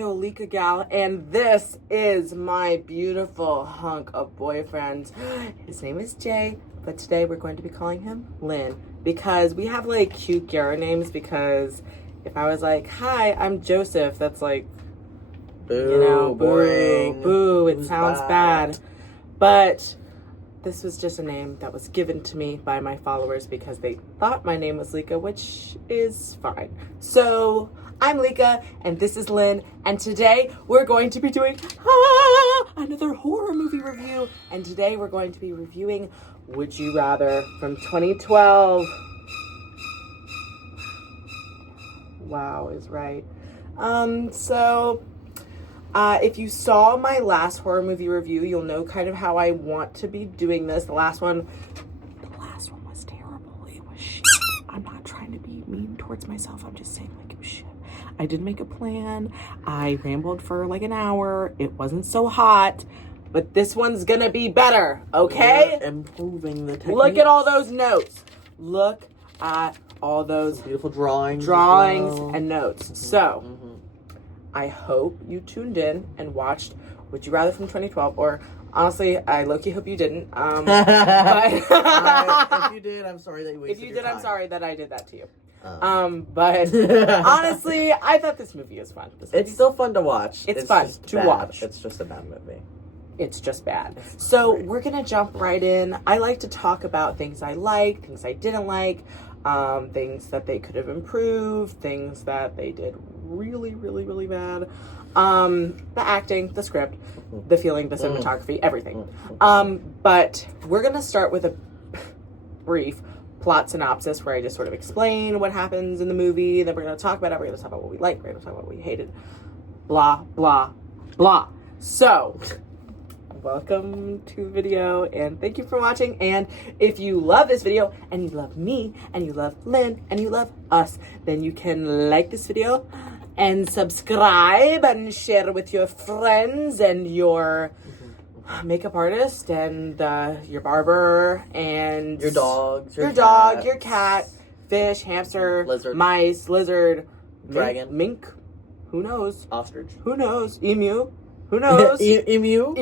your Lika gal, and this is my beautiful hunk of boyfriend. His name is Jay, but today we're going to be calling him Lynn because we have like cute GYARU names. Because if I was like, "Hi, I'm Joseph," that's like, boo, you know, boring, boo. It sounds bad, but this was just a name that was given to me by my followers because they thought my name was Lika, which is fine. So I'm Lika, and this is Lynn, and today we're going to be doing another horror movie review, and today we're going to be reviewing Would You Rather from 2012. Wow is right. If you saw my last horror movie review, you'll know kind of how I want to be doing this. The last one was terrible. It was shit. I'm not trying to be mean towards myself. I'm just saying, like, it was shit. I did make a plan. I rambled for like an hour. It wasn't so hot. But this one's gonna be better, okay? We're improving the technique. Look at all those notes. Look at all those beautiful drawings and notes. So, I hope you tuned in and watched Would You Rather from 2012, or honestly, I low-key hope you didn't. But if you did, I'm sorry that you wasted your time. I'm sorry that I did that to you. But honestly, I thought this movie is fun. It's still fun to watch. It's fun to watch. It's just a bad movie. It's just bad. So we're gonna jump right in. I like to talk about things I like, things I didn't like, things that they could have improved, things that they did really, really, really bad. The acting, the script, the feeling, the cinematography, everything. But we're gonna start with a brief plot synopsis where I just sort of explain what happens in the movie. Then we're gonna talk about it. We're gonna talk about what we liked. We're gonna talk about what we hated. Blah, blah, blah. So, welcome to the video, and thank you for watching. And if you love this video, and you love me, and you love Lynn, and you love us, then you can like this video and subscribe and share with your friends and your makeup artist and your barber and your dogs, your dog, your cat, fish, hamster, lizard, mice, lizard, dragon, mink, who knows, ostrich, who knows, emu, who knows, emu.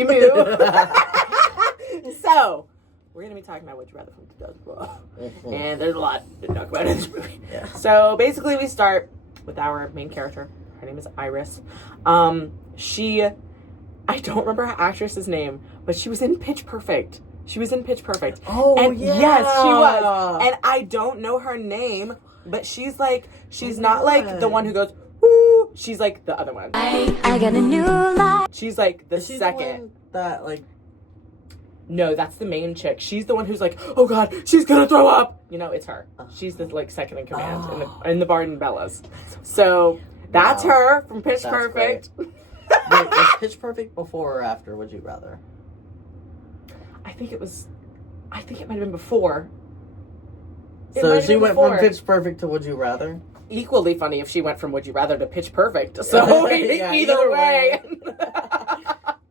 So we're gonna be talking about Would You Rather from 2012, and there's a lot to talk about in this movie. Yeah. So basically, we start with our main character. Her name is Iris. I don't remember her actress's name, but she was in Pitch Perfect. Oh, and yeah. Yes, she was. And I don't know her name, but she's not like the one who goes, woo. She's like the other one. I got a new life. She's like the Is she second. the one that, like... No, that's the main chick. She's the one who's like, oh god, she's gonna throw up. You know, it's her. She's the like second in command in the Barden Bellas. So that's her from Pitch Perfect. Wait, was Pitch Perfect before or after Would You Rather? I think it might have been before. So she went from Pitch Perfect to Would You Rather? Equally funny if she went from Would You Rather to Pitch Perfect. So yeah, either way.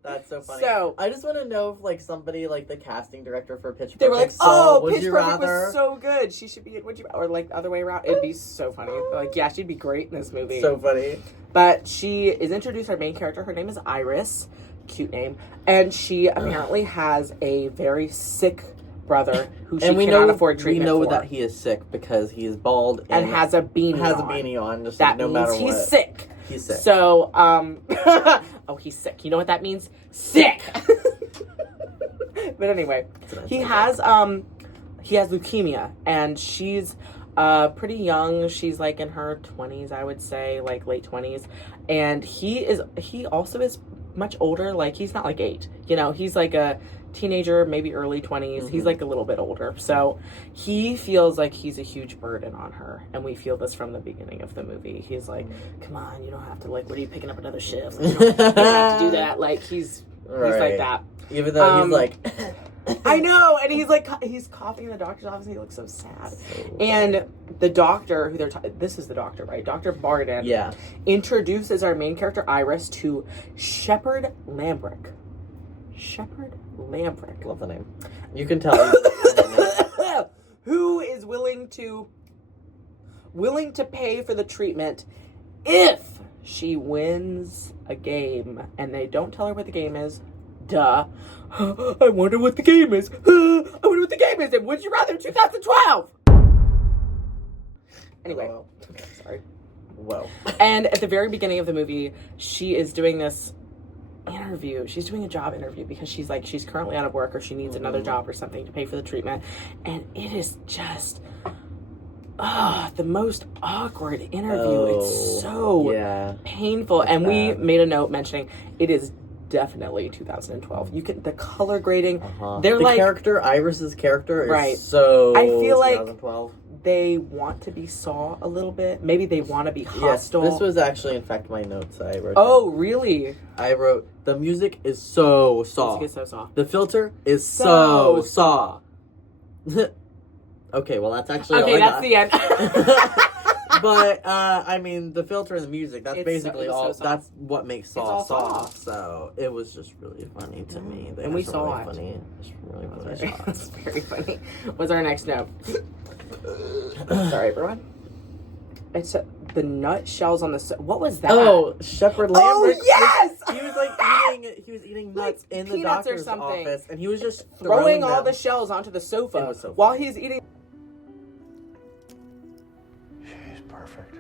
That's so funny. So I just want to know if like somebody like the casting director for Pitch Perfect. They were like, Pitch Perfect Rather? was so good. She should be in Would You Rather, or like the other way around. It'd be so funny. Like, yeah, she'd be great in this movie. So funny. But she is introduced, our main character. Her name is Iris. Cute name. And she apparently has a very sick brother who she cannot afford treatment for. We know that he is sick because he is bald and has a beanie on. Just that no means matter he's what. sick. He's sick. So, oh, he's sick. You know what that means? Sick! But anyway, he has leukemia, and she's pretty young. She's like in her 20s, I would say, like late 20s. And he also is much older. Like, he's not like 8. You know, he's like a teenager, maybe early 20s. He's like a little bit older. So he feels like he's a huge burden on her. And we feel this from the beginning of the movie. He's like, come on, you don't have to, like, what are you picking up another shift? Like, you don't have to do that. Like, he's like that. Even though he's like... I know, and he's coughing in the doctor's office. And he looks so sad. And the doctor, this is the doctor, right? Dr. Barden, introduces our main character Iris to Shepard Lambrick. Love the name. You can tell. Who is willing to pay for the treatment if she wins a game, and they don't tell her what the game is. Duh. I wonder what the game is. I wonder what the game is. And Would You Rather 2012. Anyway, sorry. Whoa. And at the very beginning of the movie, she is doing this interview. She's doing a job interview because she's currently out of work, or she needs another job or something to pay for the treatment. And it is just the most awkward interview. It's so painful. And we made a note mentioning it is definitely 2012. You can, the color grading, they're the character, Iris's character is so I feel like 2012. They want to be Saw a little bit. Maybe they want to be hostile. Yes, this was actually, in fact, my notes I wrote. Oh, really? I wrote, the music is so Saw. The music is so Saw. The filter is so Saw. Okay, well, that's actually all I got. The end. But, I mean, the filter and the music, that's basically all, so that's what makes Saw Saw. Saw. So, it was just really funny to me. And we saw really it. Funny. It's really funny shots. That's very funny. What's our next note? Sorry, everyone. It's the nut shells on the... What was that? Oh, Shepard Lambert. Oh, yes! He was eating nuts in the peanuts or doctor's something. office, and he was just throwing all them. the shells onto the sofa. It was so while funny. he's eating. She's perfect.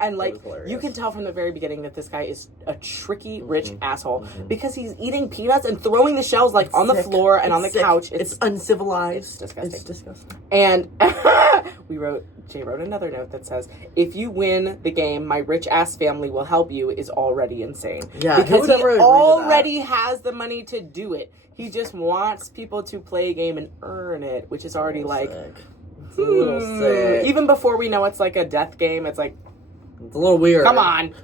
And like, hilarious. you can tell from the very beginning that this guy is a tricky, rich asshole because he's eating peanuts and throwing the shells like on the sick. floor and on the Sick. couch. It's uncivilized. It's disgusting. It's disgusting. And Jay wrote another note that says, if you win the game, my rich ass family will help you is already insane. Yeah, because who would ever he agree to already has the money to do it. He just wants people to play a game and earn it, which is already like, Sick. It's a little sick. even before we know it's like a death game, it's like, It's a little weird. come on.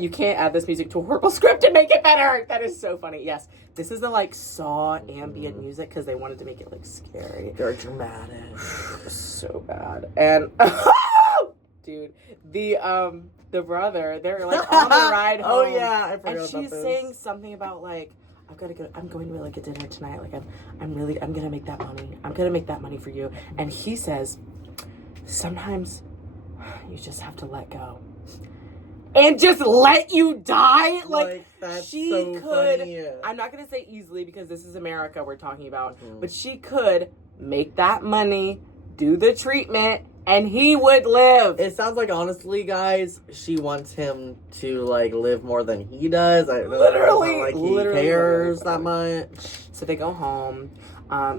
You can't add this music to a horrible script and make it better. That is so funny. Yes, this is the like Saw ambient music because they wanted to make it like scary. They're dramatic. So bad. And dude, the brother, they're like on the ride home. Oh yeah, I forgot and about she's this. saying something about like, I'm going to like a dinner tonight. Like I'm gonna make that money. I'm gonna make that money for you. And he says, sometimes you just have to let go. And just let you die? Like that's she so could, funny. I'm not going to say easily because this is America we're talking about, but she could make that money, do the treatment, and he would live. It sounds like, honestly, guys, she wants him to, like, live more than he does. Literally he cares that much. So they go home.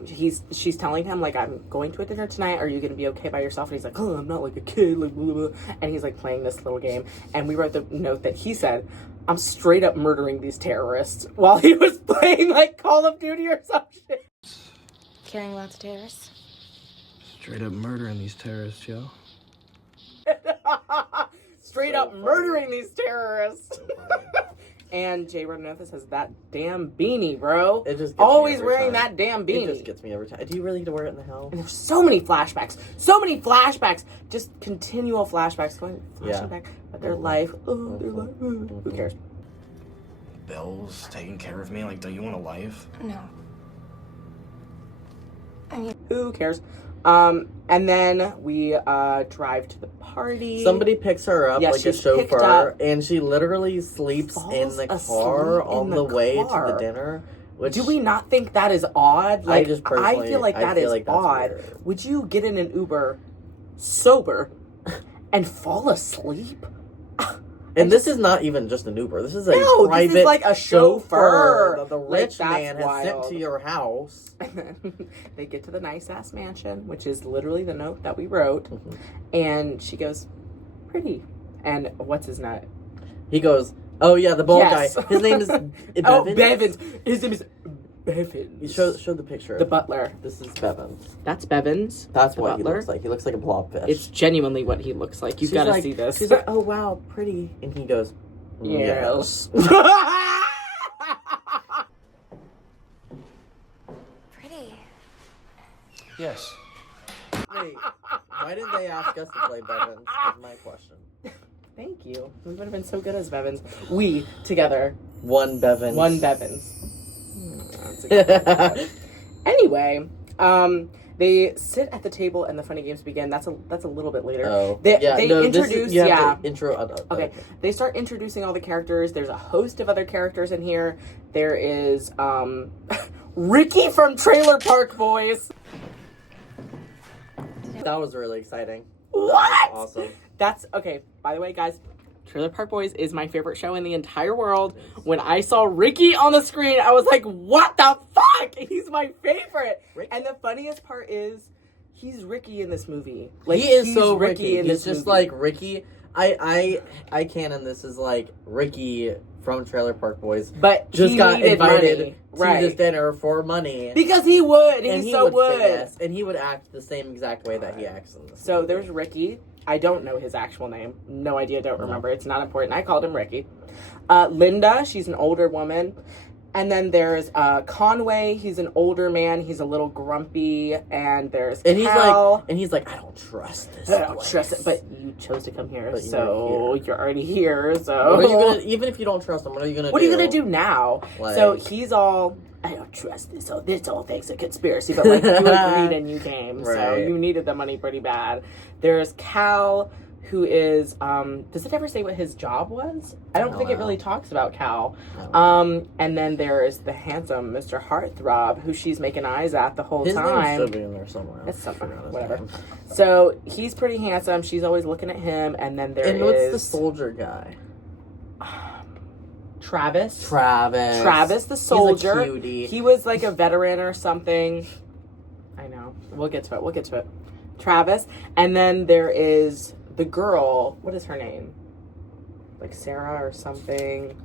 She's telling him, like, I'm going to a dinner tonight. Are you going to be okay by yourself? And he's like, oh, I'm not like a kid. Like, blah, blah, blah. And he's like playing this little game. And we wrote the note that he said, I'm straight up murdering these terrorists while he was playing like Call of Duty or some shit. Killing lots of terrorists. Straight up murdering these terrorists, yo. Straight up murdering these terrorists. And Jay wrote a note that says, that damn beanie, bro. It just gets always me every wearing time. that damn beanie. It just gets me every time. Do you really need to wear it in the house? And there's so many flashbacks. So many flashbacks. Just continual flashbacks flashing back about their life. Oh, their life. Who cares? Bill's taking care of me. Like, don't you want a life? No. Who cares? And then we drive to the party. Somebody picks her up Yeah, like a she's picked chauffeur, up, and she literally sleeps in falls the asleep car in on the the way to car. the dinner. Which Do we not think that is odd? Like, just personally- feel like I that feel is like that's odd. weird. Would you get in an Uber sober and fall asleep? And this is not even just an Uber. This is a No, private this is like a chauffeur that the Like, rich that's man has sent wild. to your house. And then they get to the nice ass mansion, which is literally the note that we wrote. And she goes, pretty. And what's his nut? He goes, oh yeah, the bald Yes. guy. His name is Bevins. Oh, Bevins. His name is Bevins. Show the picture. The butler. This is Bevins. That's Bevins. That's the what butler. he looks like. He looks like a blobfish. It's genuinely what he looks like. You've She's got to like- see this. She's like, oh wow, pretty. And he goes, yes. Pretty. Yes. Wait, why didn't they ask us to play Bevins? Is my question. Thank you. We would have been so good as Bevins. We, together. One Bevins. One Bevins. That's a good one. Anyway, They sit at the table and the funny games begin. That's a little bit later. Oh, They no, introduce, you have to intro. Okay. They start introducing all the characters. There's a host of other characters in here. There is Ricky from Trailer Park Boys. That was really exciting. What? That was awesome. That's okay. By the way, guys, Trailer Park Boys is my favorite show in the entire world. When I saw Ricky on the screen, I was like, what the fuck? He's my favorite. Ricky? And the funniest part is, he's Ricky in this movie. He is he's so Ricky. in He's this just movie. like Ricky. I canon this is like Ricky from Trailer Park Boys. But Just he got needed invited money. to this dinner for money. Because he would. And He so would. say yes, and he would act the same exact way that he acts in this. So movie. there's Ricky. I don't know his actual name. No idea, don't remember. It's not important. I called him Ricky. Linda, she's an older woman. And then there's Conway, he's an older man. He's a little grumpy. And there's Cal. He's like, I don't trust this. I don't place." trust it. But you chose to come here, But so you're already here. So What are you gonna? Even if you don't trust him, what are you gonna do? What are you gonna do now? Like- So he's all, I don't trust this. So this whole thing's a conspiracy. But like you agreed and you came, so Right. you needed the money pretty bad. There's Cal, who is does it ever say what his job was? I don't think it really talks about Cal. And then there is the handsome Mr. Heartthrob, who she's making eyes at the whole His name time. should be in there somewhere. It's something, I forgot his whatever. name. So he's pretty handsome. She's always looking at him. And then there And is what's the soldier guy? Travis. Travis the soldier. He's a cutie. He was like a veteran or something. I know. We'll get to it. Travis. And then there is the girl. What is her name? Like Sarah or something.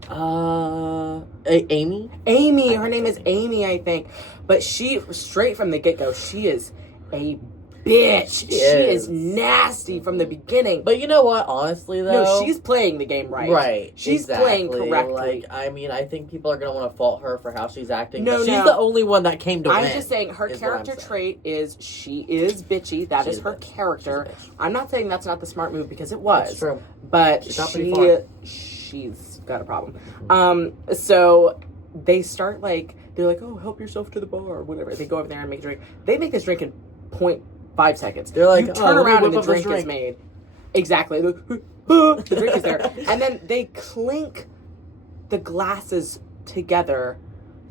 Amy. Amy. Her name is Amy, I think. But she, straight from the get-go, she is a bitch. She is nasty from the beginning. But you know what? Honestly, though, no, she's playing the game right. Right. She's playing correctly. Like, I mean, I think people are gonna want to fault her for how she's acting. No, but she's no. the only one that came to win. I'm just saying her is what character I'm saying. trait is she is bitchy. That is She's a her bitch. character. She's a bitch. I'm not saying that's not the smart move because it was. It's true. But She got pretty far. she's got a problem. So they start like, they're like, oh, help yourself to the bar or whatever. They go over there and make a drink. They make this drink in 0.5 seconds. They're like, you oh, turn let me around and whip the up this drink is drink. made. Exactly. The drink is there. And then they clink the glasses together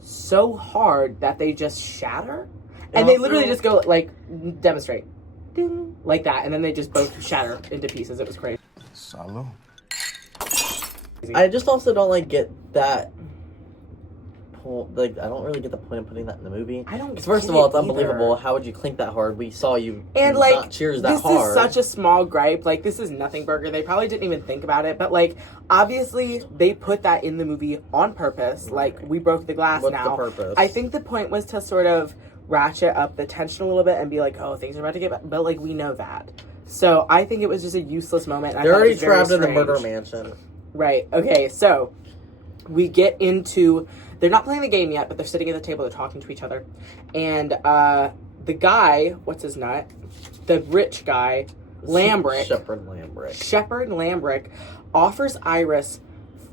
so hard that they just shatter. And they literally just go like, demonstrate. Ding, like that. And then they just both shatter into pieces. It was crazy. Salud. I just also don't like get that. Like, I don't really get the point of putting that in the movie. I don't. 'Cause first get of all, it's it unbelievable. either. How would you clink that hard? We saw you And not like, cheers that this hard. is such a small gripe. Like, this is nothing burger. They probably didn't even think about it. But like, obviously, they put that in the movie on purpose. Like, we broke the glass. What's now. the purpose? I think the point was to sort of ratchet up the tension a little bit and be like, oh, things are about to get bad. But like, we know that. So I think it was just a useless moment. They're already trapped in the murder mansion. Right. Okay. So we get into. They're not playing the game yet, but they're sitting at the table. They're talking to each other, and the guy, what's his nut? The rich guy, Lambrick. Shepard Lambrick offers Iris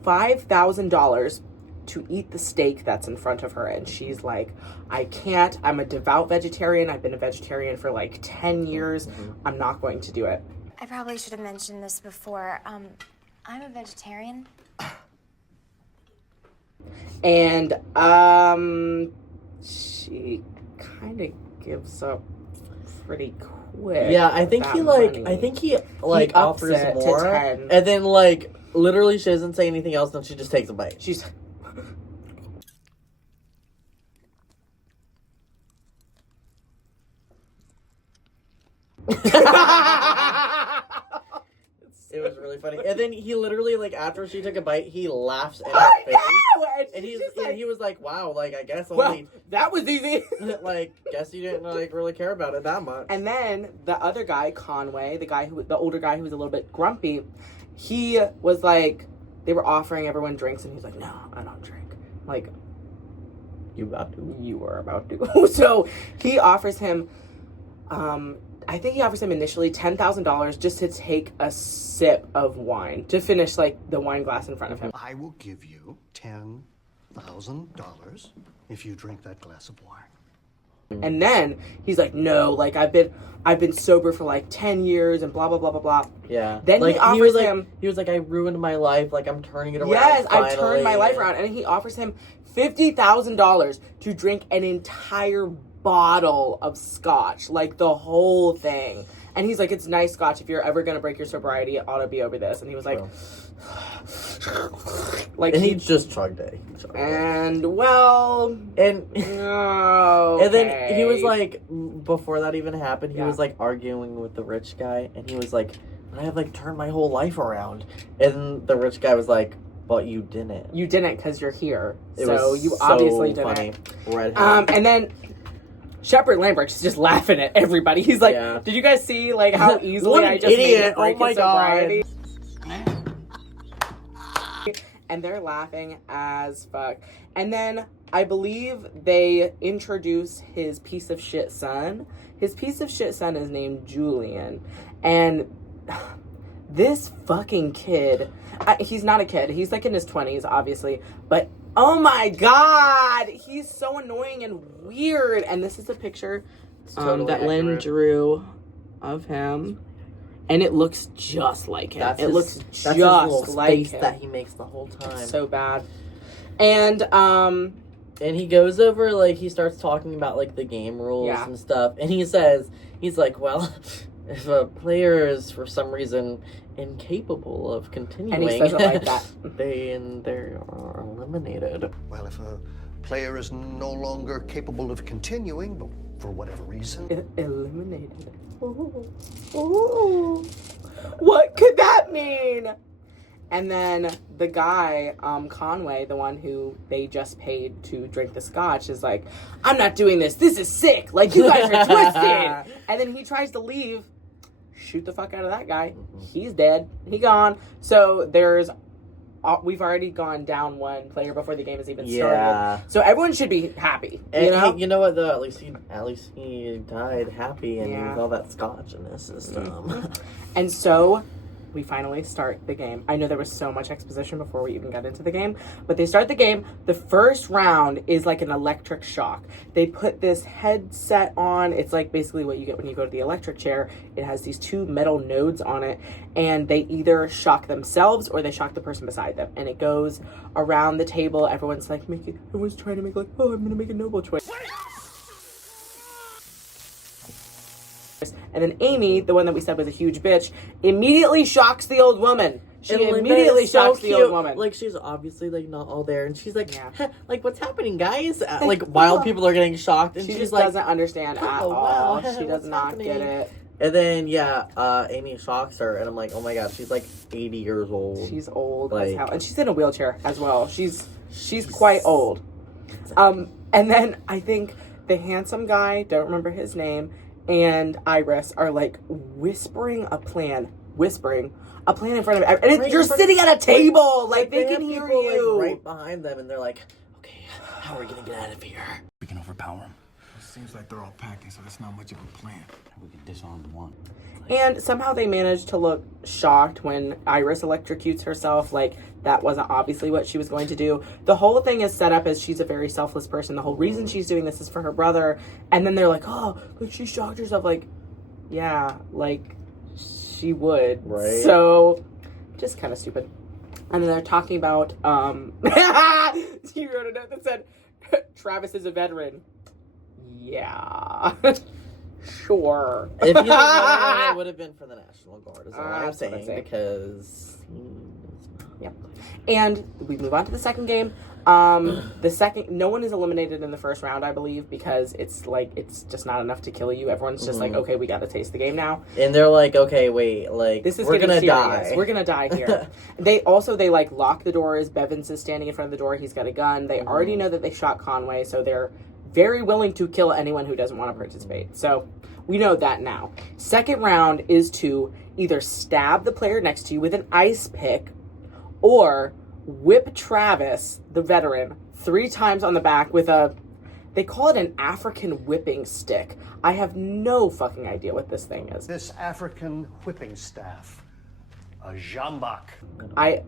$5,000 to eat the steak that's in front of her, and she's like, I can't. I'm a devout vegetarian. I've been a vegetarian for like 10 years. I'm not going to do it. I probably should have mentioned this before. I'm a vegetarian. And she kind of gives up pretty quick. Yeah, I think with he that like. money. I think he like He ups offers it to more, 10. and then like literally she doesn't say anything else. Then she just takes a bite. She's. It was really funny. And then he literally like after she took a bite, he laughs in her I face. know! And she's he's just like, he was like, "Wow, like I guess well, only that was easy. like guess you didn't like really care about it that much." And then the other guy, Conway, the older guy who was a little bit grumpy, he was like, they were offering everyone drinks, and he's like, no, I don't drink. Like, You about to? you were about to. So he offers him, I think he offers him initially $10,000 just to take a sip of wine, to finish like the wine glass in front of him. I will give you $10,000 if you drink that glass of wine. And then he's like, no, like I've been sober for like 10 years and blah blah blah blah blah. Yeah. Then like, he offers him. He was like, I ruined my life. Like I'm turning it around. Yes, finally. I've turned my life around, and he offers him $50,000 to drink an entire bottle of scotch, like the whole thing. And he's like, it's nice scotch. If you're ever gonna break your sobriety, it ought to be over this. And he was like, like, and he just chugged it. And well, and okay. and then he was like, before that even happened, he Yeah. was like arguing with the rich guy, and he was like, I have like turned my whole life around. And the rich guy was like, but you didn't. You didn't because you're here. It so was you so obviously didn't. Funny. Redhead. And then Shepard Lambert's just laughing at everybody. He's like, Yeah. did you guys see like how easily What an I just made idiot. it break Oh my his God. sobriety? And they're laughing as fuck. And then I believe they introduce his piece of shit son. His piece of shit son is named Julian. And this fucking kid, he's not a kid. He's like in his 20s, obviously. But oh my God, he's so annoying and weird. And this is a picture totally that Lynn accurate. drew of him. And it looks just like him. It looks that's just his little like face him. that he makes the whole time. It's so bad. And And he goes over, like, he starts talking about, like, the game rules Yeah. and stuff. And he says, he's like, well, if a player is, for some reason, incapable of continuing, And he says it like that. they are eliminated. Well, if a player is no longer capable of continuing, but for whatever reason, eliminated. Ooh. Ooh. What could that mean? And then the guy, Conway, the one who they just paid to drink the scotch, is like, I'm not doing this. This is sick. Like, you guys are twisted. And then he tries to leave. Shoot the fuck out of that guy. He's dead. He gone. So we've already gone down one player before the game has even started. So everyone should be happy. And You know? you know what, though? At least he died happy and Yeah. with all that scotch in his system. And so we finally start the game. I know there was so much exposition before we even got into the game, but they start the game. The first round is like an electric shock. They put this headset on. It's like basically what you get when you go to the electric chair. It has these two metal nodes on it, and they either shock themselves or they shock the person beside them. And it goes around the table. Everyone's like everyone's trying to make like, oh, I'm gonna make a noble choice. And then Amy, the one that we said was a huge bitch, immediately shocks the old woman. She And Linda immediately is so shocks the old woman. Like, she's obviously, like, not all there. And she's like, Yeah. like, what's happening, guys? Like, while people are getting shocked. And she she's just like, doesn't understand at oh, all. wow, She does what's not happening? get it. And then, yeah, Amy shocks her. And I'm like, oh my God, she's like 80 years old. She's old as Like- hell. And she's in a wheelchair as well. She's quite old. And then I think the handsome guy, don't remember his name, and Iris are like whispering a plan in front of it. And you're sitting at a table. Like, they have can hear people, you. like, right behind them. And they're like, okay, how are we going to get out of here? We can overpower him. Seems like they're all packing, so that's not much of a plan. We can disarm one. And somehow they managed to look shocked when Iris electrocutes herself. Like, that wasn't obviously what she was going to do. The whole thing is set up as she's a very selfless person. The whole reason she's doing this is for her brother. And then they're like, oh, like, she shocked herself. Like, yeah, like, she would. Right. So, just kind of stupid. And then they're talking about, you wrote a note that said, Travis is a veteran. Yeah. Sure. If you think about it, it would have been for the National Guard, is all I'm That's what I'm saying. saying. Because... Yep. And we move on to the second game. No one is eliminated in the first round, I believe, because it's just not enough to kill you. Everyone's just like, okay, we gotta taste the game now. And they're like, okay, wait, like, This is we're gonna serious. die. We're gonna die here. They like lock the doors. Bevins is standing in front of the door. He's got a gun. They already know that they shot Conway, so they're very willing to kill anyone who doesn't want to participate. So we know that now. Second round is to either stab the player next to you with an ice pick or whip Travis, the veteran, 3 times on the back with they call it an African whipping stick. I have no fucking idea what this thing is. this African whipping staff, a jambak. I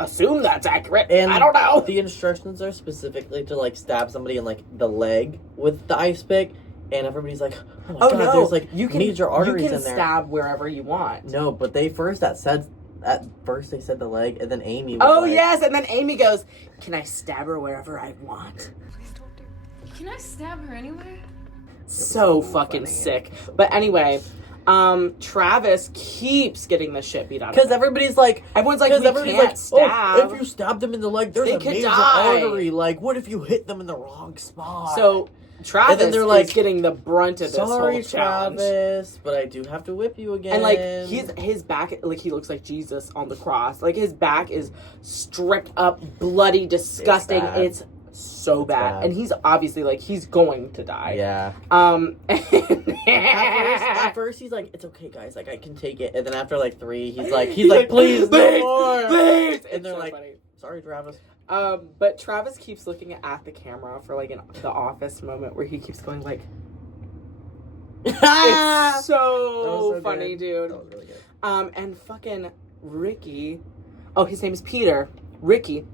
assume that's accurate. And I don't know. The instructions are specifically to, like, stab somebody in, like, the leg with the ice pick. and everybody's like, "Oh my Oh god, no! there's like you can major arteries you can in there." stab wherever you want. No, but they at first they said the leg, and then Amy. Was Oh like, yes, and then Amy goes, "Can I stab her wherever I want?" Can I stab her anywhere? So fucking sick. But anyway, Travis keeps getting the shit beat out of him. Because everybody's like, Everyone's like, we can't stab. Oh, if you stab them in the leg, there's They a could major die. artery. Like, what if you hit them in the wrong spot? So Travis And then they're like, is getting the brunt of this sorry, whole challenge. Travis, but I do have to whip you again. And like his back, like he looks like Jesus on the cross. Like his back is stripped up, bloody, disgusting. It's so bad. And he's obviously like he's going to die. Yeah. At first he's like, it's okay, guys. Like I can take it. And then after like 3, he's like, please, no more. Please. And they're so like, funny. sorry, Travis. But Travis keeps looking at the camera for like the Office moment where he keeps going like, it's so funny, dude. That was really good. And fucking Ricky, oh, his name is Peter. Ricky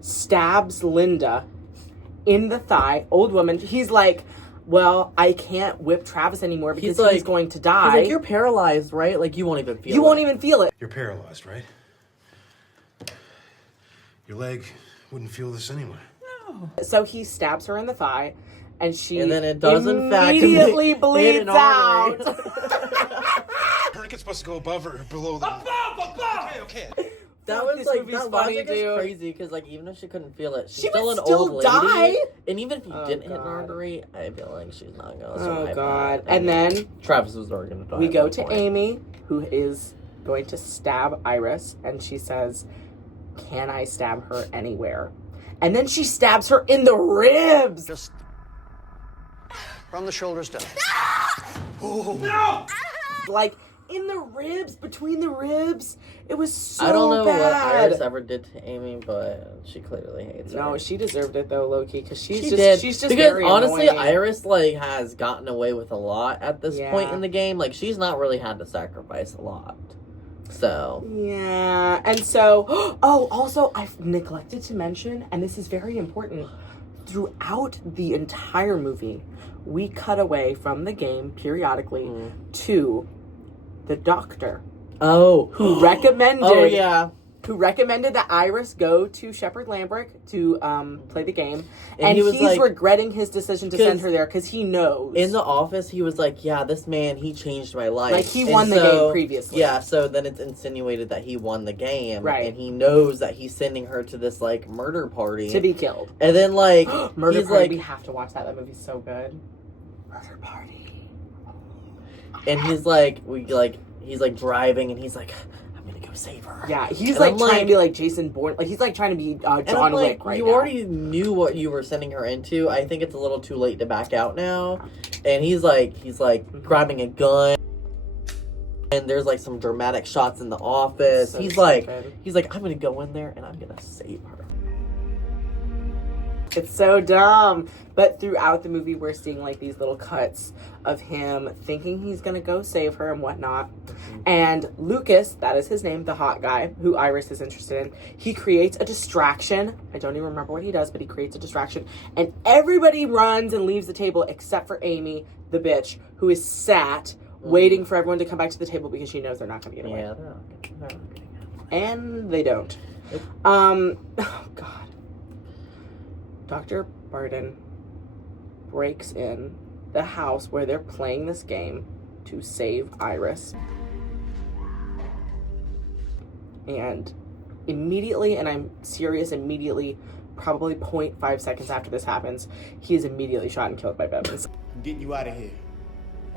stabs Linda in the thigh. Old woman. He's like, well, I can't whip Travis anymore because he's going to die. He's like, you're paralyzed, right? Like you won't even feel it. You won't even feel it. You're paralyzed, right? Your leg wouldn't feel this anyway. No. So he stabs her in the thigh, and and then it does in fact immediately bleeds out. Tourniquet's supposed to go above or below the. Above! Okay. That was This like movie's that funny, logic dude. is crazy because like even if she couldn't feel it, she's She still would an still old lady. die. And even if you didn't hit an God. artery, I feel like she's not gonna Oh survive. God! that. And then Travis was already gonna die. we at go that to point. Amy, who is going to stab Iris, and she says, "Can I stab her anywhere?" And then she stabs her in the ribs. Just from the shoulders down. No! Like in the ribs, between the ribs. It was so I don't know bad. what Iris ever did to Amy, but she clearly hates her. No, she deserved it though, low key, because she's did. just because very honestly, annoying. Iris like has gotten away with a lot at this Yeah. point in the game. Like she's not really had to sacrifice a lot. So Yeah, and so, oh, also, I've neglected to mention, and this is very important, throughout the entire movie, we cut away from the game periodically to the doctor who recommended oh yeah. who recommended that Iris go to Shepard Lambrick to play the game, and he was he's like, regretting his decision to send her there because he knows. In the office, he was like, yeah, this man, he changed my life. Like, he won the game previously. Yeah, so then it's insinuated that he won the game. Right. And he knows that he's sending her to this, like, murder party. to be killed. And then, like, Murder he's Party, like, we have to watch that. That movie's so good. Murder Party. and he's like, he's like driving, and he's like, I'm gonna go save her. Yeah, he's And like I'm trying to be like Jason Bourne. Like he's like trying to be And I'm John like, Wick right you now. already knew what you were sending her into. I think it's a little too late to back out now. And he's like grabbing a gun. And there's like some dramatic shots in the office. So he's stupid. like, I'm gonna go in there and I'm gonna save her. It's so dumb. But throughout the movie, we're seeing like these little cuts of him thinking he's gonna go save her and whatnot. And Lucas, that is his name, the hot guy who Iris is interested in, he creates a distraction. I don't even remember what he does, but he creates a distraction. And everybody runs and leaves the table except for Amy, the bitch, who is sat waiting for everyone to come back to the table because she knows they're not gonna get away. Yeah, they're not getting out. And they don't. Oh God. Dr. Barton breaks in the house where they're playing this game to save Iris. And immediately, and I'm serious, immediately, probably 0.5 seconds after this happens, he is immediately shot and killed by Bevins. I'm getting you out of here.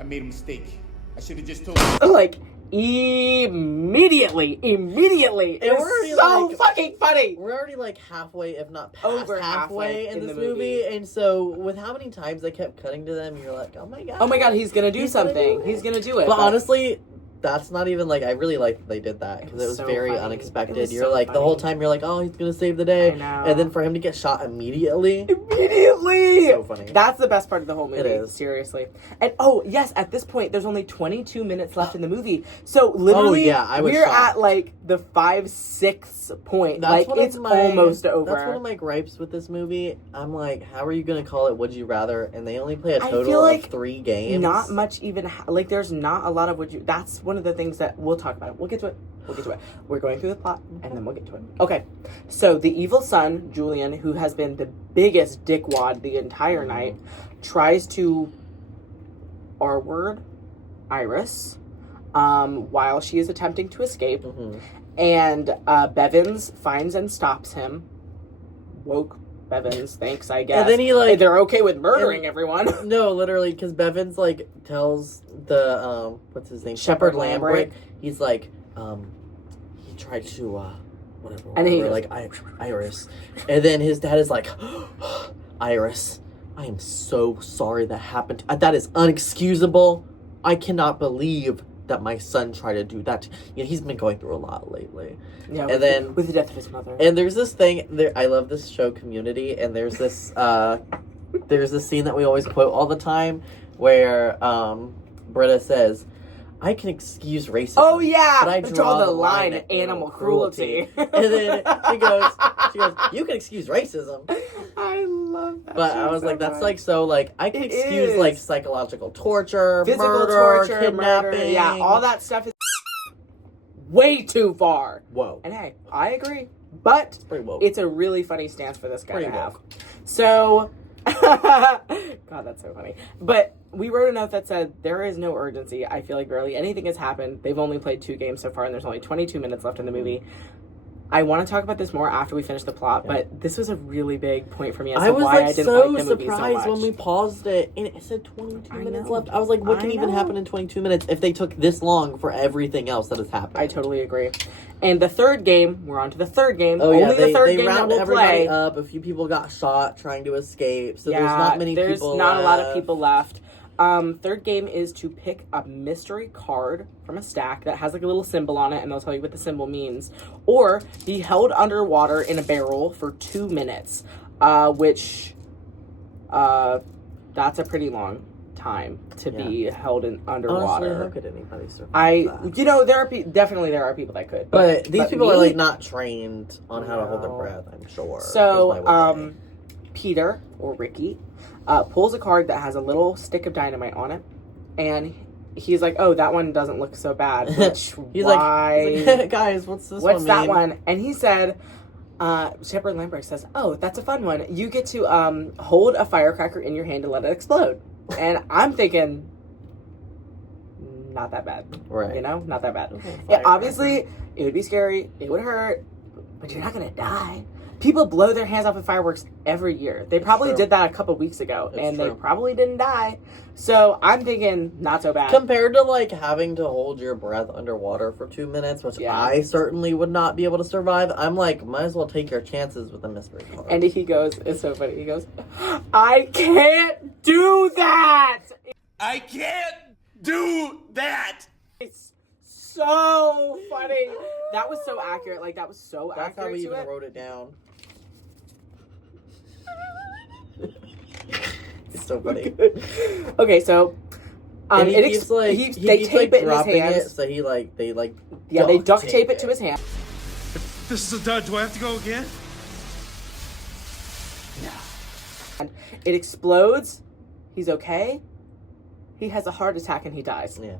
I made a mistake. I should have just told you. Like, immediately. It was so fucking funny. We're already like halfway, if not past Over halfway in this the movie. And so with how many times they kept cutting to them, you're like, oh my god. Oh my god, he's gonna do He's gonna something. do it. He's gonna do it. But honestly, that's not even like, I really like that they did that because it was so very funny. unexpected. It was You're so like, the whole funny. time you're like, oh, he's gonna save the day. I know. And then for him to get shot immediately. Immediately! So funny. That's the best part of the whole movie. It is. Seriously. And oh, yes, at this point, there's only 22 minutes left in the movie. So literally, yeah, I was we're shocked. at like the 5-6 point. That's like, one of it's my- almost over. That's one of my gripes with this movie. I'm like, how are you gonna call it Would You Rather? And they only play a I total feel like of 3 games. Not much even, like, there's not a lot of that's one of the things that we'll talk about. We'll get to it. We're going through the plot, and then we'll get to it. Okay, so the evil son, Julian, who has been the biggest dickwad the entire night, tries to R-word Iris while she is attempting to escape, and Bevins finds and stops him. Woke Bevins, thanks, I guess. And then he, like... They're okay with murdering everyone. No, literally, because Bevins, like, tells the, what's his name? Shepard Shepard Lambrick. He's like, he tried to, whatever, And he like, Iris. And then his dad is like, Iris, I am so sorry that happened. That is unexcusable. I cannot believe that my son tried to do that. You know, he's been going through a lot lately. Yeah, and then with the death of his mother. And there's this thing there. I love this show, Community, and there's this scene that we always quote all the time where Britta says, "I can excuse racism. Oh yeah, but I draw the line at animal cruelty." And then she goes, "You can excuse racism." I love that. But I was like, that's like so like I can excuse is. like psychological torture, Physical murder, torture, kidnapping. murder, yeah, all that stuff is way too far. Whoa. And hey, I agree, but Pretty woke. it's a really funny stance for this guy Pretty to have. woke. So, God, that's so funny. But we wrote a note that said there is no urgency. I feel like barely anything has happened. They've only played 2 games so far, and there's only 22 minutes left in the movie. I want to talk about this more after we finish the plot, but this was a really big point for me as to was why like I didn't so like the movie so surprised much. when we paused it and it said 22 minutes know. left. I was like, what can I even know. happen in 22 minutes if they took this long for everything else that has happened? I totally agree. And the third game, we're on to the third game. Oh Only yeah, the third they game that round we'll everybody play. up. A few people got shot trying to escape, so Yeah, there's not many there's people not a lot of left. people left. Third game is to pick a mystery card from a stack that has like a little symbol on it, and they'll tell you what the symbol means. Or be held underwater in a barrel for 2 minutes, which that's a pretty long time to be held in underwater. Honestly, how could anybody survive that? you know, definitely there are people that could, But these people are me- like not trained on how to hold their No. breath. I'm sure. So, is my way. Peter, or Ricky, pulls a card that has a little stick of dynamite on it, and he's like, oh, that one doesn't look so bad, which, he's why? like, guys, what's this What's one that mean? one? And he said, Shepard Lambrick says, oh, that's a fun one. You get to hold a firecracker in your hand and let it explode. And I'm thinking, not that bad. Right. You know, not that bad. Okay, Yeah, obviously, it would be scary, it would hurt, but you're not going to die. People blow their hands off with fireworks every year. They probably true. did that a couple weeks ago, It's and true. they probably didn't die. So I'm thinking, not so bad. Compared to like having to hold your breath underwater for 2 minutes, which Yeah. I certainly would not be able to survive, I'm like, might as well take your chances with a mystery card. And he goes, it's so funny. He goes, I can't do that. I can't do that! It's so funny. That was so accurate. Like, that was so That's accurate how we to even it. wrote it down. It's so funny. Okay, so And he it keeps like he, he they keeps, tape like, it in his dropping hands. it, so They duct tape it to his hand. This is a dud. Do I have to go again? It explodes. He's okay. He has a heart attack and he dies. Yeah.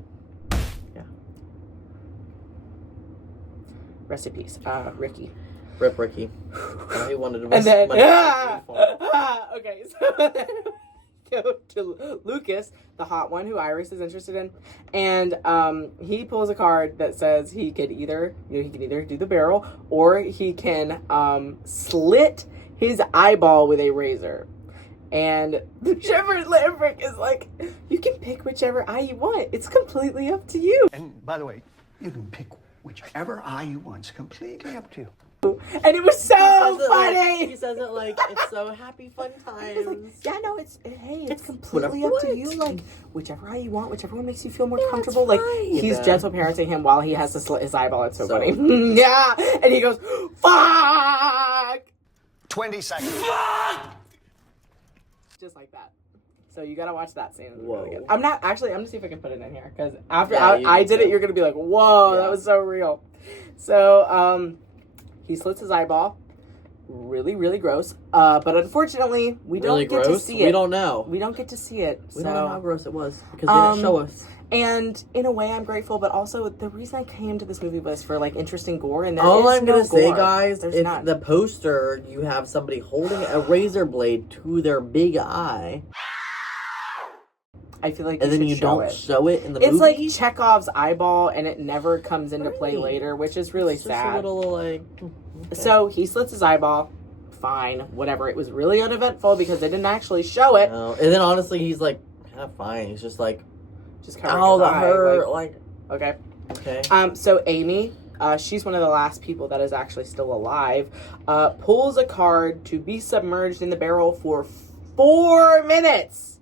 Rest in peace, Ricky. Rip Ricky. He wanted to And then, money out of the okay, so then we go to Lucas, the hot one who Iris is interested in, and he pulls a card that says he can either do the barrel or he can slit his eyeball with a razor. And Shepard Lambrick is like, you can pick whichever eye you want. It's completely up to you. And by the way, you can pick whichever eye you want. It's completely up to you. And it was so funny. He says it like it's so happy fun times. Like, yeah, no, it's completely up to you. Like, whichever way you want, whichever one makes you feel more comfortable. Like, he's gentle parenting him while he has to slit his eyeball. It's so funny. Yeah, and he goes, "Fuck." 20 seconds. Just like that. So you gotta watch that scene. It's Whoa. really good. I'm gonna see if I can put it in here because after Yeah, I did it, you're gonna be like, "Whoa, Yeah. that was so real." So he slits his eyeball. Really, really gross. But unfortunately, we Really don't get gross? to see it. We don't know. We don't get to see it. We so. don't know how gross it was because they didn't show us. And in a way, I'm grateful, but also the reason I came to this movie was for like interesting gore. And All I'm no gonna say, gore. guys, There's is not. the poster. You have somebody holding a razor blade to their big eye, I feel like and then you don't it. show it in the It's movie. like Chekhov's eyeball, and it never comes into play Right. later, which is really It's just sad. a little like. Okay. So he slits his eyeball. Fine, whatever. It was really uneventful because they didn't actually show it. No. And then honestly, he's like, fine. He's just like, Just covering ow, his that eye, hurt. Like, okay. okay. So Amy, she's one of the last people that is actually still alive, pulls a card to be submerged in the barrel for 4 minutes.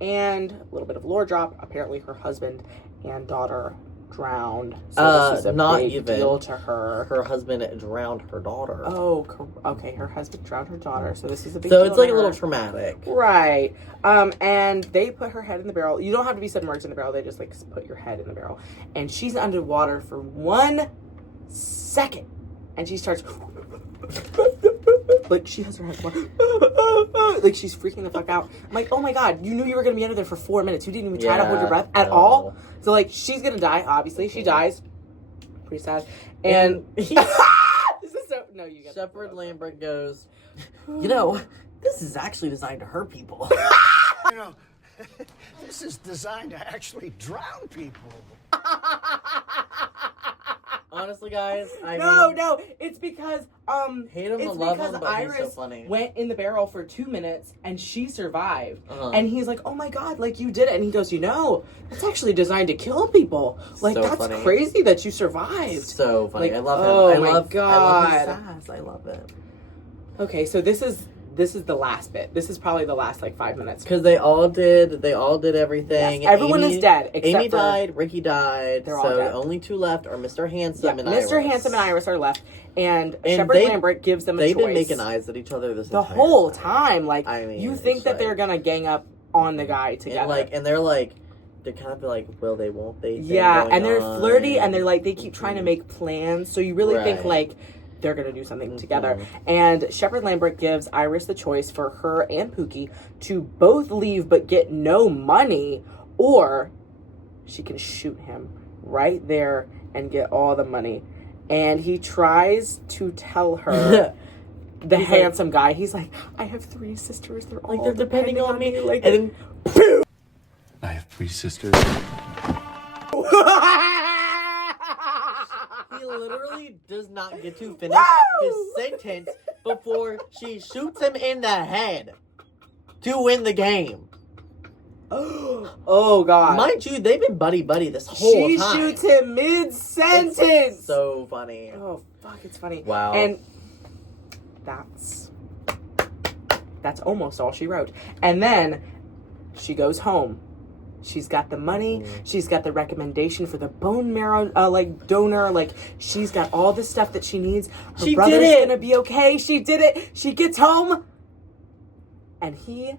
And a little bit of lore drop. Apparently her husband and daughter drowned. So this is a not big even. deal to her. Her husband drowned her daughter. Oh, okay. Her husband drowned her daughter. So this is a big So deal it's to like a little her. traumatic. Right. And they put her head in the barrel. You don't have to be submerged in the barrel. They just like put your head in the barrel. And she's underwater for 1 second. And she starts like she has her head like she's freaking the fuck out. I'm like, oh my god, you knew you were gonna be under there for 4 minutes. You didn't even try to hold your breath at all. So like she's gonna die, obviously. She dies. Pretty sad. And this is so no, you get Shepard Lambert goes, you know, this is actually designed to hurt people. You know, this is designed to actually drown people. Honestly, guys, I mean, no, it's because hate him it's or love because him, but he's so Iris funny. went in the barrel for 2 minutes and she survived. Uh-huh. And he's like, "Oh my god, like you did it." And he goes, "You know, it's actually designed to kill people. Like So that's funny. crazy that you survived." So funny. Like, I love him. oh I my love God. his sass. I love it. Okay, so this is the last bit. This is probably the last like 5 minutes. Because they all did everything. Yes, everyone is dead except Amy for- died, Ricky died. They're so all dead. only 2 left are Mr. Handsome and Mr. Iris. Handsome and Iris are left, and Shepard they- Lambert gives them a choice. They've been making eyes at each other this the entire whole time. Like, I mean, you think it's that like- they're gonna gang up on the guy together. And they're like, they're kind of like, will they, won't they? thing Yeah, going and they're on. flirty, and they're like, they keep trying to make plans. So you really think Right. like they're gonna do something together. And Shepard Lambert gives Iris the choice for her and Pookie to both leave but get no money, or she can shoot him right there and get all the money. And he tries to tell her. The He's handsome guy, he's like, "I have 3 sisters. They're all they're depending on me." Like, And I have 3 sisters. he literally does not get to finish his sentence before she shoots him in the head to win the game. oh god! Mind you, they've been buddy this whole She time. shoots him mid-sentence. It's so funny. Oh fuck, it's funny. Wow. And that's almost all she wrote. And then she goes home. She's got the money. She's got the recommendation for the bone marrow donor. Like, she's got all the stuff that she needs. Her She brother's did it! gonna be okay. She did it. She gets home, and he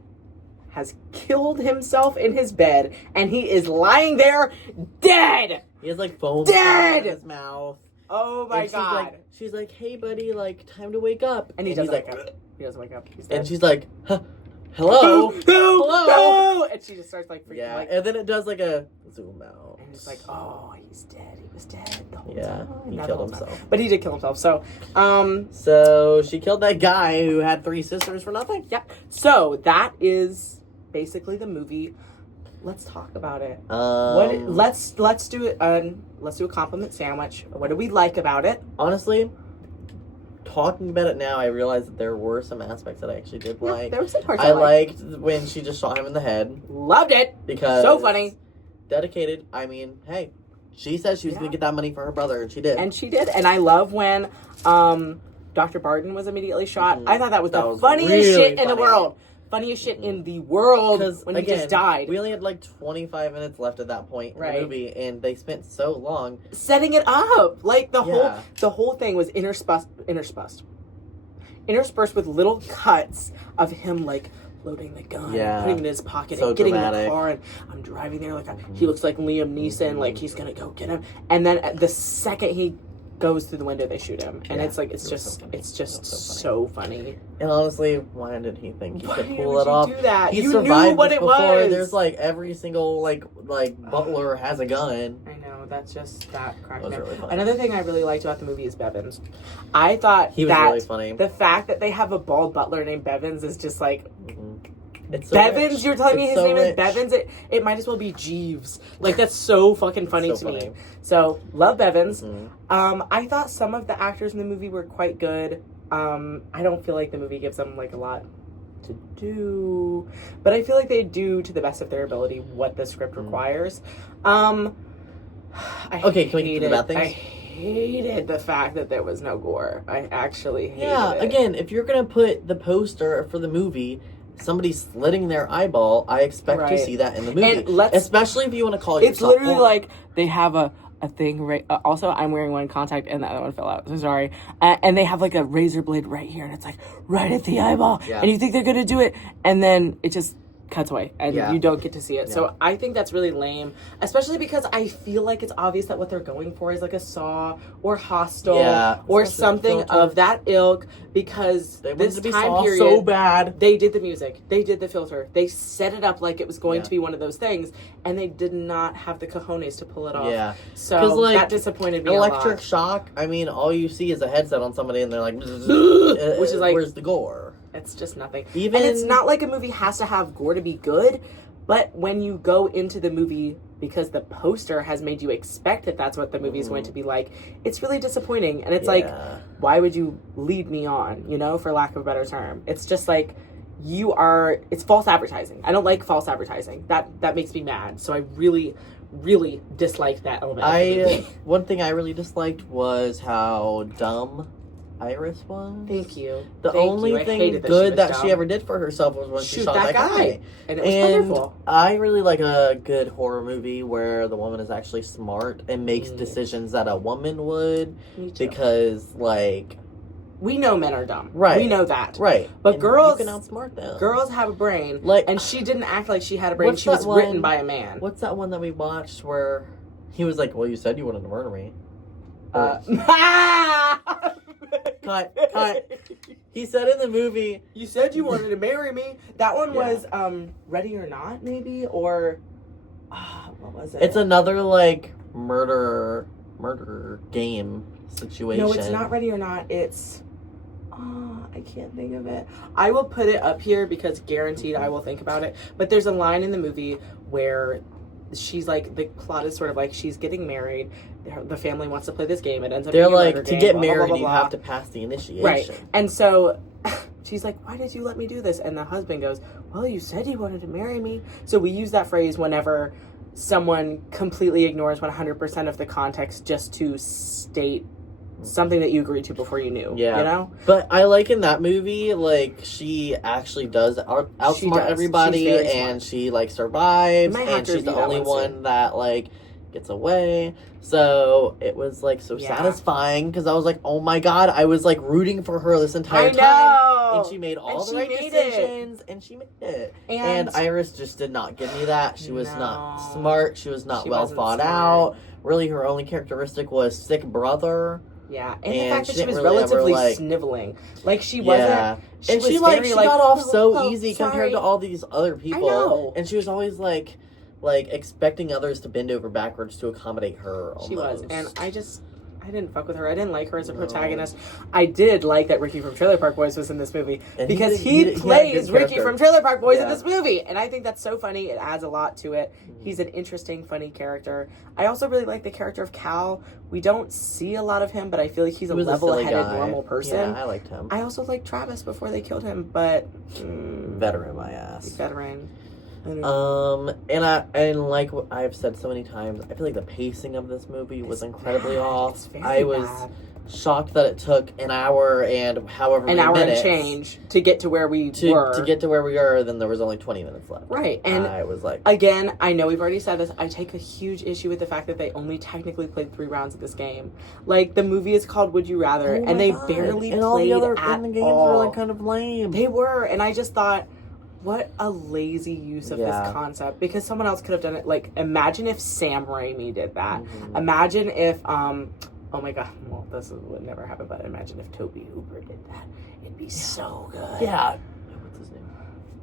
has killed himself in his bed, and he is lying there dead. He has like foam Dead! in his mouth. Oh my And god! She's like, hey buddy, like time to wake up. And he doesn't he's wake like, up. He doesn't wake up. He's dead. and she's like, huh, hello, No, hello. no! And she just starts like freaking Yeah, like, and then it does like a zoom out. and it's like, oh, he's dead. He was dead the whole Yeah, time. he Not killed the whole time. himself. But he did kill himself. So, So she killed that guy who had 3 sisters for nothing. yeah. So that is basically the movie. Let's talk about it. Let's do it. Let's do a compliment sandwich. What do we like about it? Honestly, talking about it now, I realize that there were some aspects that I actually did Yeah, like. there were some parts I liked. liked when she just shot him in the head Loved it. because So funny. dedicated. I mean, hey, She said she was going to get that money for her brother, and she did. And she did. And I love when Dr. Barton was immediately shot. I thought that was the funniest really shit in the funny. world. Funniest shit in the world when he just died. We only had like 25 minutes left at that point in the movie, and they spent so long setting it up. Like the whole thing was interspersed with little cuts of him like loading the gun, and putting it in his pocket, and getting in the car, and I'm driving there like he looks like Liam Neeson, like he's gonna go get him, and then the second he goes through the window, they shoot him, and it's like it's just so funny. And honestly, why did he think he could pull would it you off? do that? He You survived knew what this it before. was. There's like every single like butler has a gun. I know, that's just that cracked me up. Really funny. Another thing I really liked about the movie is Bevins. I thought he was that really funny. The fact that they have a bald butler named Bevins is just like. It's so Bevins, rich. you're telling me his so name rich. is Bevins? It might as well be Jeeves. Like, that's so fucking funny to me. So, love Bevins. I thought some of the actors in the movie were quite good. I don't feel like the movie gives them, like, a lot to do. But I feel like they do, to the best of their ability, what the script requires. Can we get to the bad things? I hated the fact that there was no gore. I actually hated it. Again, if you're going to put the poster for the movie... somebody slitting their eyeball, I expect to see that in the movie. And especially if you want to call it It's literally like they have a thing right... also, I'm wearing one contact and the other one fell out. So sorry. And they have like a razor blade right here, and it's like right at the eyeball. Yeah. And you think they're going to do it, and then it just cuts away, and you don't get to see it. So I think that's really lame, especially because I feel like it's obvious that what they're going for is like a Saw or Hostel or something of that ilk, because this time period so bad. They did the music, they did the filter, they set it up like it was going to be one of those things, and they did not have the cojones to pull it off. So like, that disappointed me Electric Shock, I mean, all you see is a headset on somebody and they're like which is like, where's the gore? It's just nothing. And it's not like a movie has to have gore to be good, but when you go into the movie because the poster has made you expect that that's what the movie is going to be like, it's really disappointing. And it's like, why would you lead me on, for lack of a better term? It's just like, it's false advertising. I don't like false advertising. That makes me mad. So I really, really dislike that element. One thing I really disliked was how dumb Iris was. Thank you. The only thing good that she ever did for herself was when she shot that guy. And it was wonderful. I really like a good horror movie where the woman is actually smart and makes decisions that a woman would. Me too. Because, like... we know men are dumb. Right. We know that. Right. But girls... you can outsmart them. Girls have a brain. And she didn't act like she had a brain. She was written by a man. What's that one that we watched where he was like, well, you said you wanted to murder me. Cut. He said in the movie, you said you wanted to marry me. That one was Ready or Not, maybe? Or what was it? It's another like murder game situation. No, it's not Ready or Not. It's I can't think of it. I will put it up here because guaranteed I will think about it. But there's a line in the movie where she's like, the plot is sort of like she's getting married. The family wants to play this game. It ends up they're being a like, murder to game, get blah, blah, married, blah, blah, you blah. have to pass the initiation. Right. And so she's like, why did you let me do this? And the husband goes, well, you said you wanted to marry me. So we use that phrase whenever someone completely ignores 100% of the context just to state something that you agreed to before you knew. Yeah. But I like in that movie, like, she actually does outsmart everybody, and she, like, survives, and she's the only one that, like, gets away. So it was, like, so satisfying, because I was like, oh my god, I was, like, rooting for her this entire time. And she made all the right decisions, and she made it. And Iris just did not give me that. She was not smart. She was not well thought out. Really, her only characteristic was sick brother. Yeah, and the fact that she was relatively sniveling. Like, she wasn't... Yeah. And she got off so easy compared to all these other people. I know. And she was always, like expecting others to bend over backwards to accommodate her, almost. She was, and I didn't fuck with her. I didn't like her as a protagonist. I did like that Ricky from Trailer Park Boys was in this movie, and because he plays Ricky from Trailer Park Boys in this movie, and I think that's so funny. It adds a lot to it. He's an interesting, funny character. I also really like the character of Cal. We don't see a lot of him, but I feel like he's a level-headed, normal person. Yeah, I liked him. I also liked Travis before they killed him, but... veteran, my ass. Veteran. And like what I've said so many times, I feel like the pacing of this movie was incredibly off. I was shocked that it took an hour and however many minutes and change to get to where we were. To get to where we were, then there was only 20 minutes left. Right. And I was like, again, I know we've already said this, I take a huge issue with the fact that they only technically played 3 rounds of this game. Like, the movie is called Would You Rather, and they barely and played all the other at in the games all. were like kind of lame. They were, and I just thought, what a lazy use of this concept, because someone else could have done it. Like, imagine if Sam Raimi did that. Imagine if oh my god, well, this would never happen, but imagine if Tobe Hooper did that. It'd be so good. Yeah. What's his name?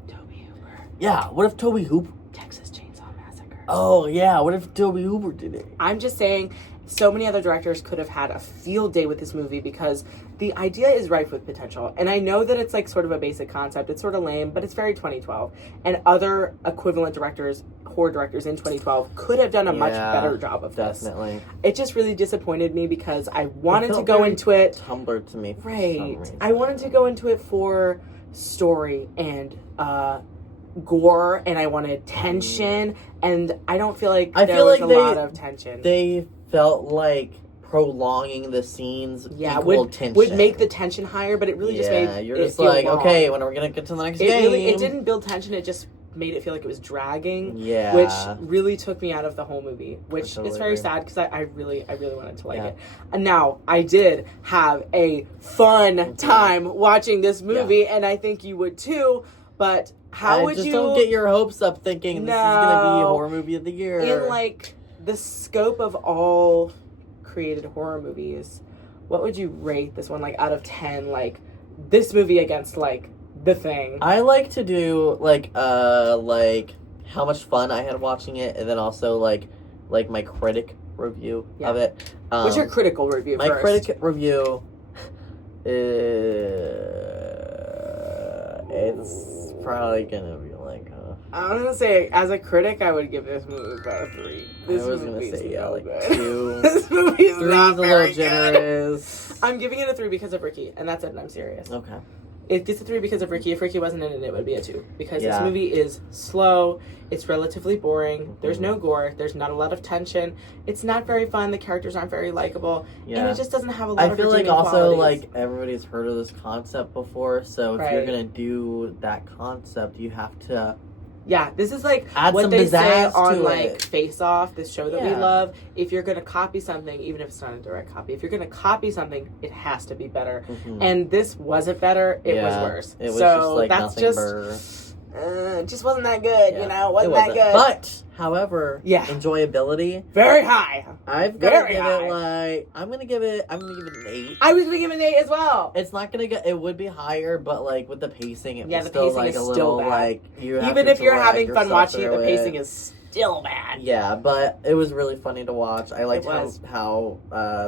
Tobe Hooper. Yeah, what if Tobe Hooper? Texas Chainsaw Massacre. Oh, yeah, what if Tobe Hooper did it? I'm just saying, so many other directors could have had a field day with this movie because the idea is rife with potential. And I know that it's like sort of a basic concept. It's sort of lame, but it's very 2012. And other equivalent directors, horror directors in 2012 could have done a much better job of this. Definitely. It just really disappointed me because I wanted to go into it. Tumblr to me. Right. I wanted to go into it for story and gore, and I wanted tension, and I don't feel like there was a lot of tension. They felt like prolonging the scenes tension. would make the tension higher, but it really just made you're it just feel like, wrong. okay, when are we gonna get to the next game? It didn't build tension, it just made it feel like it was dragging, yeah, which really took me out of the whole movie, which totally is very agree. sad because I really wanted to like it. And now I did have a fun time watching this movie, and I think you would too, but how would you don't get your hopes up thinking this is gonna be a horror movie of the year in like the scope of all created horror movies? What would you rate this one, like, out of 10? Like, this movie against like The Thing. I like to do like how much fun I had watching it, and then also like my critic review of it. What's your critical review? My first? critic review it's probably gonna be like I'm gonna say, as a critic, I would give this movie about a 3. This I was gonna movie's say no like good. 2. This movie's 3's not a very little generous. good. I'm giving it a 3 because of Ricky, and that's it, and I'm serious. Okay. It gets a 3 because of Ricky. If Ricky wasn't in it, it would be a 2. Because this movie is slow, it's relatively boring, there's no gore, there's not a lot of tension, it's not very fun, the characters aren't very likable, and it just doesn't have a lot of redeeming also qualities. like everybody's heard of this concept before, so if you're gonna do that concept, you have to this is like add what some they say pizzazz on to like it. Face Off, this show that we love. If you're gonna copy something, even if it's not a direct copy, if you're gonna copy something, it has to be better. And this wasn't better; it was worse. It was so just like that's just it just wasn't that good. You know, wasn't that good. But however, enjoyability very high. I'm gonna give it an 8. I was gonna give it an 8 as well. It's not gonna get. It would be higher, but like with the pacing, it was the still pacing like is a still little bad. like even if you're having fun watching it, the pacing is still bad. Yeah, but it was really funny to watch. I liked how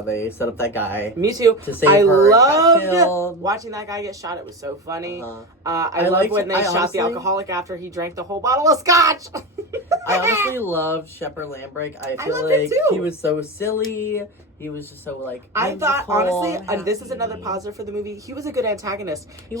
they set up that guy. Me too. To save her. I And got killed. loved watching that guy get shot. It was so funny. I loved when they shot the alcoholic after he drank the whole bottle of scotch. I honestly loved Shepard Lambrick. I feel loved him like too. he was so silly. He was just so like. I thought honestly, and this is another positive for the movie. He was a good antagonist. He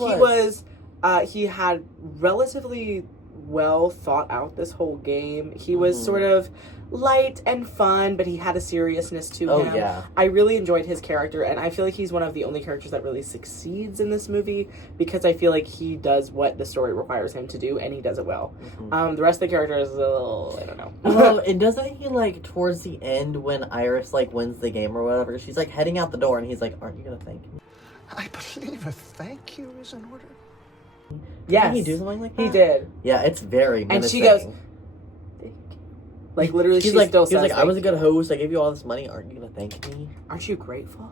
had relatively well thought out this whole game. He was sort of light and fun, but he had a seriousness to him. Yeah. I really enjoyed his character, and I feel like he's one of the only characters that really succeeds in this movie because I feel like he does what the story requires him to do, and he does it well. The rest of the characters, I don't know. Well, and doesn't he like towards the end when Iris like wins the game or whatever? She's like heading out the door, and he's like, "Aren't you gonna thank me?" I believe a thank you is in order. Yes, Didn't he do something like that? he did. Yeah, it's very And menacing. she goes, like literally, she still says, "I was a good host. I gave you all this money. Aren't you gonna thank me? Aren't you grateful?"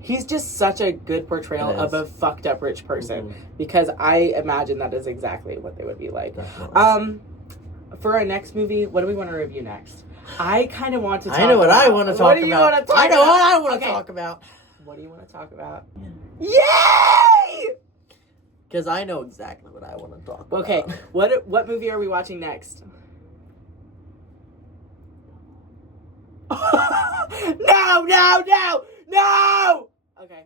He's just such a good portrayal of a fucked up rich person because I imagine that is exactly what they would be like. Definitely. For our next movie, what do we want to review next? I kind of want to talk I know what I want to talk What do you about. want to talk I know about? what I want to Okay. talk about. What do you want to talk about? Yay! Because I know exactly what I want to talk about. Okay, what movie are we watching next? No! Okay.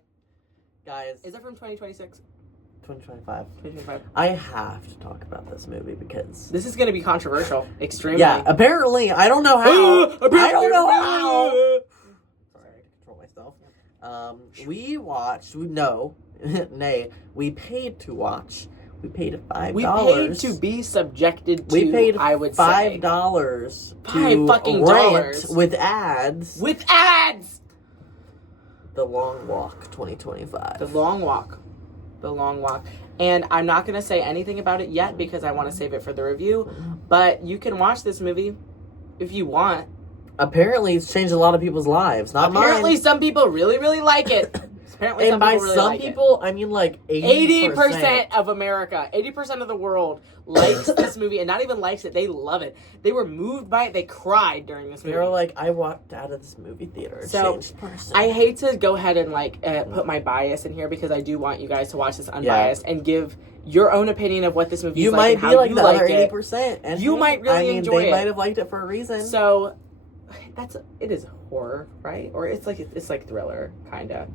Guys. Is it from 2026? 2025. 2025. I have to talk about this movie because This is going to be controversial. Extremely. yeah, apparently I don't know how. I don't know how. Sorry, I had to control myself. We watched. We paid to watch. We paid $5. We paid to be subjected to. We paid I would $5 say to fucking rent dollars with ads. with ads. The Long Walk 2025. The Long Walk. The Long Walk. And I'm not going to say anything about it yet because I want to save it for the review. But you can watch this movie if you want. Apparently, it's changed a lot of people's lives. Not Apparently, mine. some people really, really like it. Apparently, And some by people really some like people, I mean like 80%. 80% of America, 80% of the world likes this movie, and not even likes it, they love it. They were moved by it. They cried during this movie. They were like, I walked out of this movie theater a So, changed person. I hate to go ahead and put my bias in here because I do want you guys to watch this unbiased and give your own opinion of what this movie is you like might and be how like you the like other it. 80%. And You might really enjoy they it. might have liked it for a reason. So, it is horror, right? Or it's like thriller, kind of.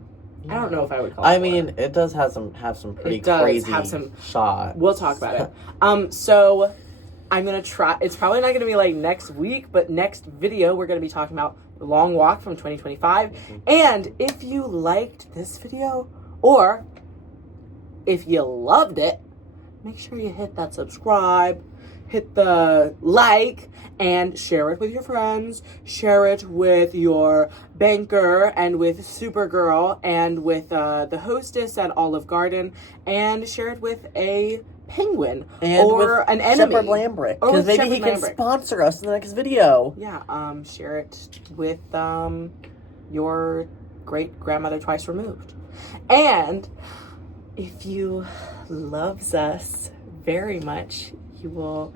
I don't know if I would call it I horror. mean, it does have some pretty It does crazy have some- shots. We'll talk about it. So I'm gonna try. It's probably not gonna be like next week, but next video we're gonna be talking about The Long Walk from 2025. And if you liked this video, or if you loved it, make sure you hit that subscribe, hit the like, and share it with your friends. Share it with your banker, and with Supergirl, and with the hostess at Olive Garden, and share it with a penguin and or with an enemy. Shepard Lambrick. Or Because with maybe he Shepard can Lambrick. sponsor us in the next video. Yeah, share it with your great grandmother twice removed. And if you loves us very much, you will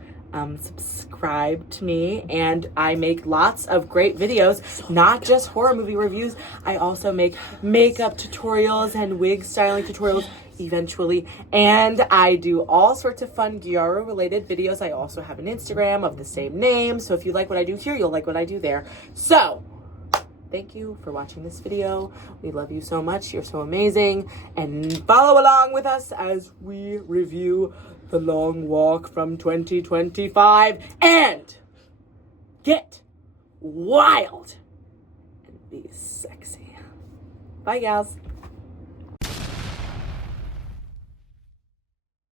subscribe to me, and I make lots of great videos, not just horror movie reviews. I also make makeup tutorials and wig styling tutorials eventually, and I do all sorts of fun GYARU related videos. I also have an Instagram of the same name, so if you like what I do here, you'll like what I do there. So thank you for watching this video. We love you so much. You're so amazing. And follow along with us as we review The Long Walk from 2025. And get wild and be sexy. Bye, gals.